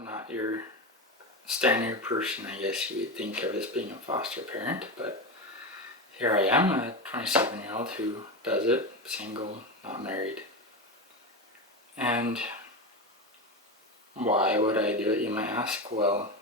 I'm not your standard person I guess you would think of as being a foster parent, but here I am, a 27-year-old who does it, single, not married. And why would I do it, you might ask? Well,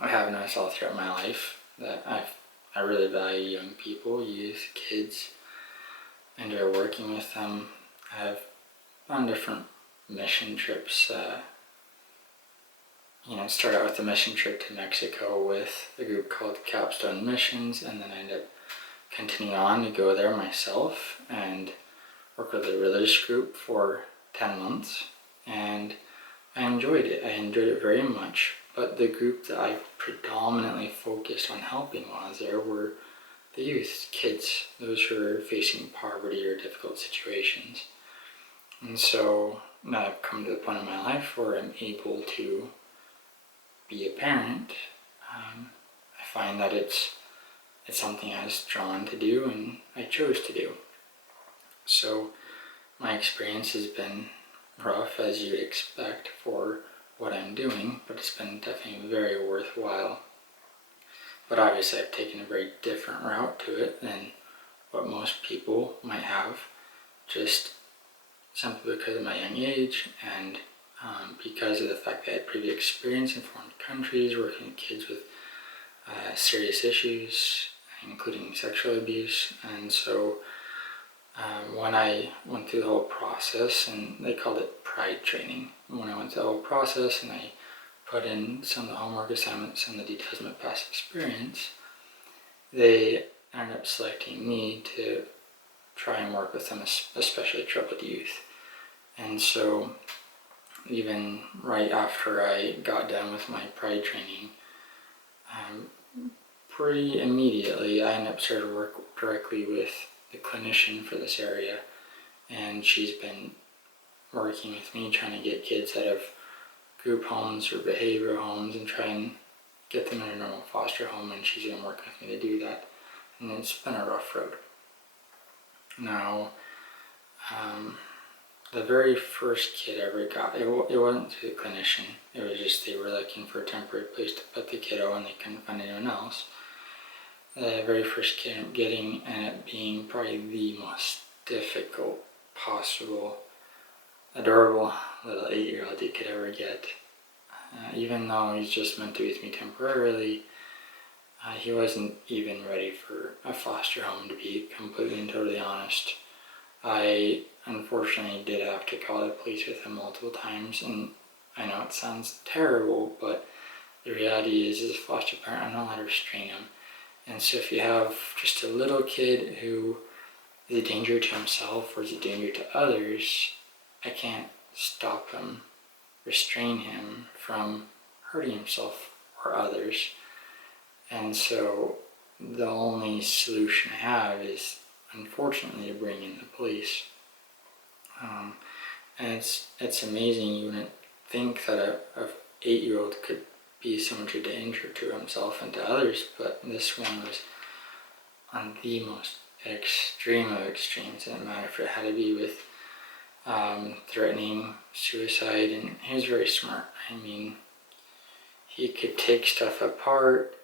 I have noticed all throughout my life that I really value young people, youth, kids. I enjoy working with them. I've on different mission trips. Start out with a mission trip to Mexico with a group called Capstone Missions, and then I ended up continuing on to go there myself and work with a religious group for 10 months. And I enjoyed it. I enjoyed it very much. But the group that I predominantly focused on helping while I was there were the youth, kids, those who are facing poverty or difficult situations. And so now I've come to the point in my life where I'm able to be a parent. I find that it's something I was drawn to do and I chose to do. So my experience has been rough, as you'd expect for what I'm doing, but it's been definitely very worthwhile. But obviously I've taken a very different route to it than what most people might have, just simply because of my young age and because of the fact that I had previous experience in foreign countries, working with kids with serious issues, including sexual abuse. And so when I went through the whole process, and they called it Pride training, when I went through the whole process and I put in some of the homework assignments and the details of my past experience, they ended up selecting me to try and work with them, especially troubled youth. And so even right after I got done with my Pride training, pretty immediately I ended up starting to work directly with the clinician for this area, and she's been working with me trying to get kids out of group homes or behavioral homes and try and get them in a normal foster home, and she's been working with me to do that, and it's been a rough road. Now, the very first kid I ever got, it wasn't through the clinician, it was just they were looking for a temporary place to put the kiddo and they couldn't find anyone else. The very first kid I'm getting ended up being probably the most difficult possible, adorable little 8-year-old you could ever get. Even though he's just meant to be with me temporarily, he wasn't even ready for a foster home, to be completely and totally honest. I unfortunately did have to call the police with him multiple times, and I know it sounds terrible, but the reality is, as a foster parent, I'm not allowed to restrain him. And so if you have just a little kid who is a danger to himself or is a danger to others, I can't stop him, restrain him from hurting himself or others. And so the only solution I have is, unfortunately, to bring in the police. And it's amazing. You wouldn't think that a 8-year-old could be so much a danger to himself and to others, but this one was on the most extreme of extremes. It didn't matter if it had to be with threatening suicide, and he was very smart. I mean, he could take stuff apart,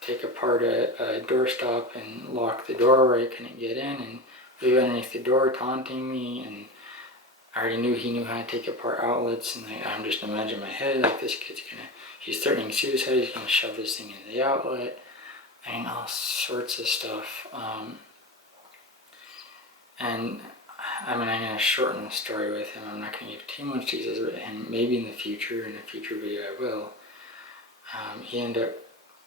take apart a doorstop and lock the door where I couldn't get in, and leave it underneath the door taunting me. And I already knew he knew how to take apart outlets, and I'm just imagining in my head like, this kid's he's threatening suicide, he's gonna shove this thing into the outlet, and all sorts of stuff. And I mean, I'm gonna shorten the story with him. I'm not gonna give too much details with him. Maybe in a future video I will. He ended up,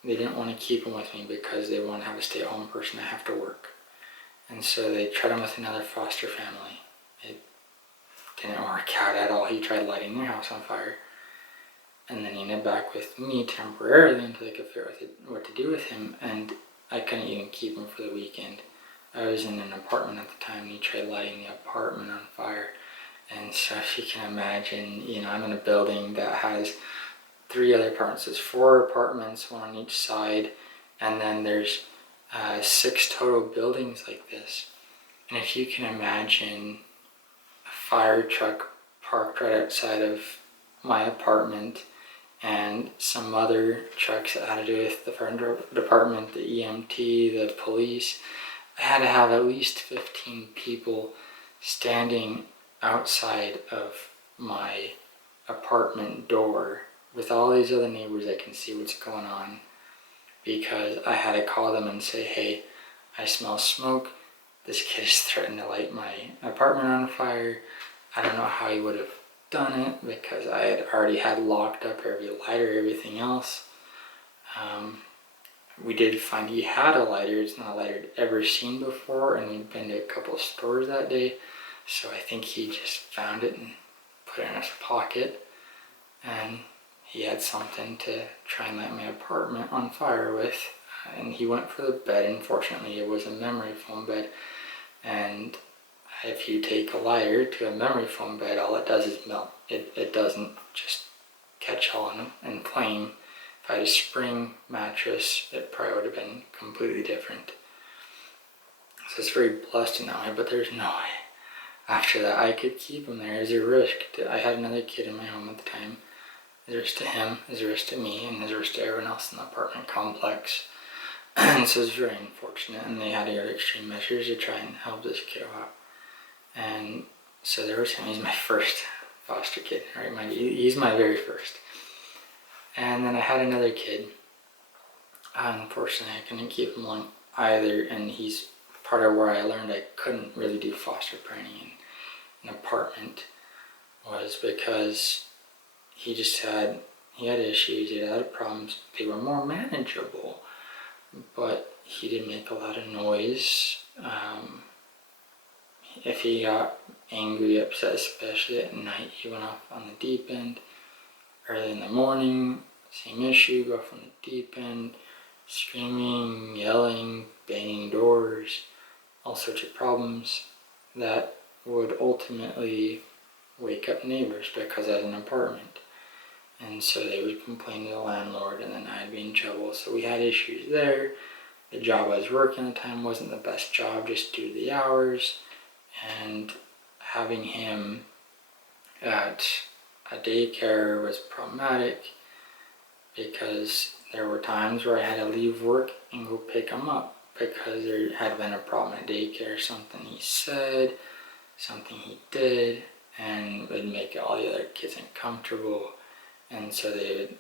they didn't want to keep him with me because they want to have a stay-at-home person that have to work. And so they tried him with another foster family. It didn't work out at all. He tried lighting their house on fire. And then he ended back with me temporarily until they could figure out what to do with him. And I couldn't even keep him for the weekend. I was in an apartment at the time, and he tried lighting the apartment on fire. And so if you can imagine, I'm in a building that has 3 other apartments. There's 4 apartments, 1 on each side, and then there's 6 total buildings like this. And if you can imagine a fire truck parked right outside of my apartment, and some other trucks that had to do with the fire department, the EMT, the police. I had to have at least 15 people standing outside of my apartment door with all these other neighbors that can see what's going on, because I had to call them and say, hey, I smell smoke. This kid is threatening to light my apartment on fire. I don't know how he would have done it because I had already had locked up every lighter, everything else. We did find he had a lighter. It's not a lighter I'd ever seen before, and we'd been to a couple of stores that day, so I think he just found it and put it in his pocket, and he had something to try and light my apartment on fire with. And he went for the bed. Unfortunately, it was a memory foam bed, and if you take a lighter to a memory foam bed, all it does is melt. It doesn't just catch on and flame. If I had a spring mattress, it probably would have been completely different. So it's very blessed in that way, but there's no way after that I could keep him there. There's a risk. I had another kid in my home at the time. There's a risk to him, there's a risk to me, and there's a risk to everyone else in the apartment complex. And so it's very unfortunate, and they had to go to extreme measures to try and help this kid out. And so there was him. He's my first foster kid, right? He's my very first. And then I had another kid. Unfortunately, I couldn't keep him long either, and he's part of where I learned I couldn't really do foster parenting in an apartment, was because he had issues, he had problems. They were more manageable, but he did make a lot of noise. If he got angry, upset, especially at night, he went off on the deep end. Early in the morning, same issue, go off on the deep end, screaming, yelling, banging doors, all sorts of problems that would ultimately wake up neighbors because I had an apartment. And so they would complain to the landlord, and then I'd be in trouble. So we had issues there. The job I was working at the time wasn't the best job just due to the hours. And having him at a daycare was problematic because there were times where I had to leave work and go pick him up because there had been a problem at daycare, something he said, something he did, and it would make all the other kids uncomfortable. And so they would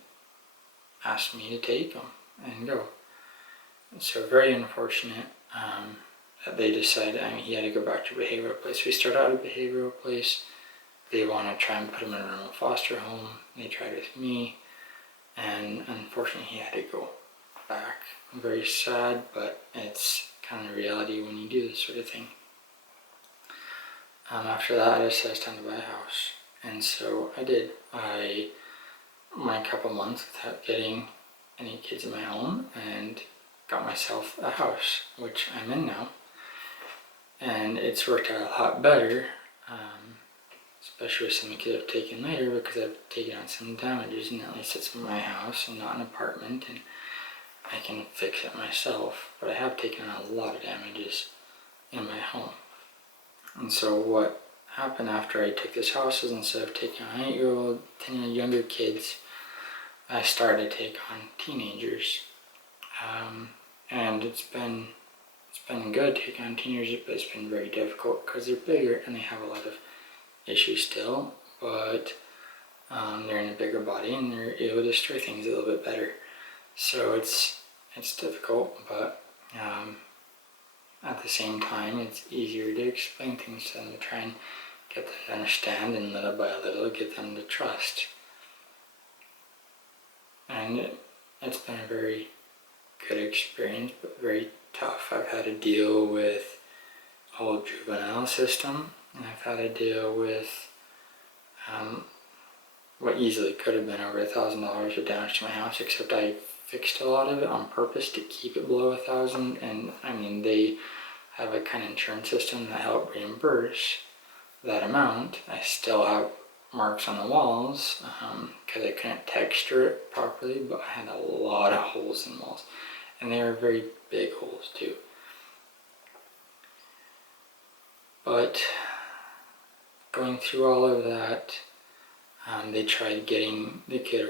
ask me to take him and go. And so very unfortunate that they decided, he had to go back to behavioral place. We started out at behavioral place. They want to try and put him in a normal foster home. They tried with me, and unfortunately he had to go back. I'm very sad, but it's kind of reality when you do this sort of thing. After that, I decided it's time to buy a house, and so I did. I went a couple months without getting any kids in my own, and got myself a house, which I'm in now, and it's worked out a lot better. Especially with some of the kids I've taken later, because I've taken on some damages, and at least it's my house and not an apartment, and I can fix it myself. But I have taken on a lot of damages in my home. And so what happened after I took this house is, instead of taking on 8-year-old, 10-year younger kids, I started to take on teenagers. And it's been good taking on teenagers, but it's been very difficult because they're bigger and they have a lot of issues still, but they're in a bigger body and they're able to destroy things a little bit better. So it's difficult, but at the same time it's easier to explain things to them, to try and get them to understand, and little by little get them to trust. And it's been a very good experience, but very tough. I've had to deal with the whole juvenile system. I've had to deal with what easily could have been over $1,000 of damage to my house, except I fixed a lot of it on purpose to keep it below $1,000. And they have a kind of insurance system that helped reimburse that amount. I still have marks on the walls because I couldn't texture it properly, but I had a lot of holes in walls, and they were very big holes too. But going through all of that, they tried getting the kid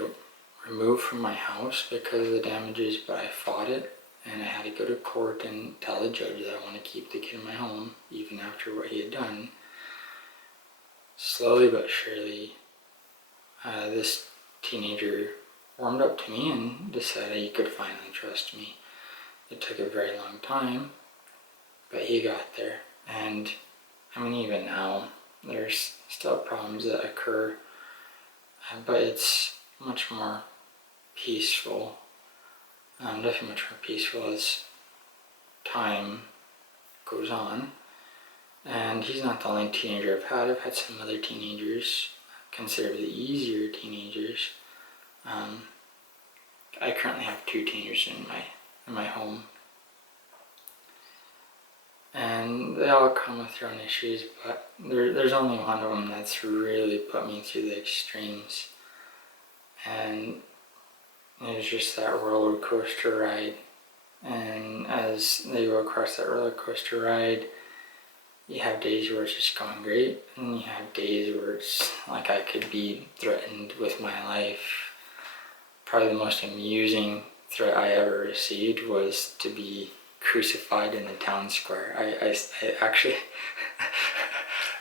removed from my house because of the damages, but I fought it, and I had to go to court and tell the judge that I want to keep the kid in my home, even after what he had done. Slowly but surely, this teenager warmed up to me and decided he could finally trust me. It took a very long time, but he got there. And I mean, even now, there's still problems that occur, but it's much more peaceful. Definitely much more peaceful as time goes on. And he's not the only teenager I've had. I've had some other teenagers, considerably easier teenagers. I currently have 2 teenagers in my home, and they all come with their own issues, but there's only one of them that's really put me through the extremes, and it was just that roller coaster ride. And as they go across that roller coaster ride, you have days where it's just going great, and you have days where it's like I could be threatened with my life. Probably the most amusing threat I ever received was to be crucified in the town square. I actually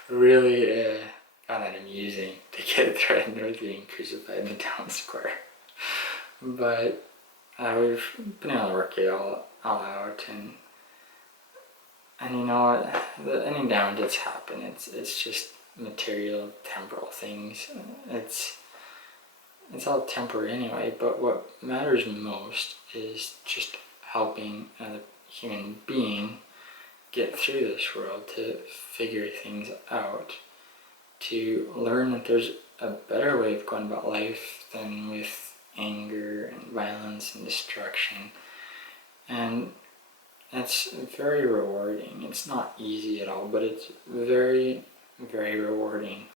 really found that amusing, to get threatened with being crucified in the town square. But we've been able to work it all out, and you know what, any damage that's happened, it's just material, temporal things. It's all temporary anyway, but what matters most is just helping another human being get through this world, to figure things out, to learn that there's a better way of going about life than with anger and violence and destruction. And it's very rewarding. It's not easy at all, but it's very, very rewarding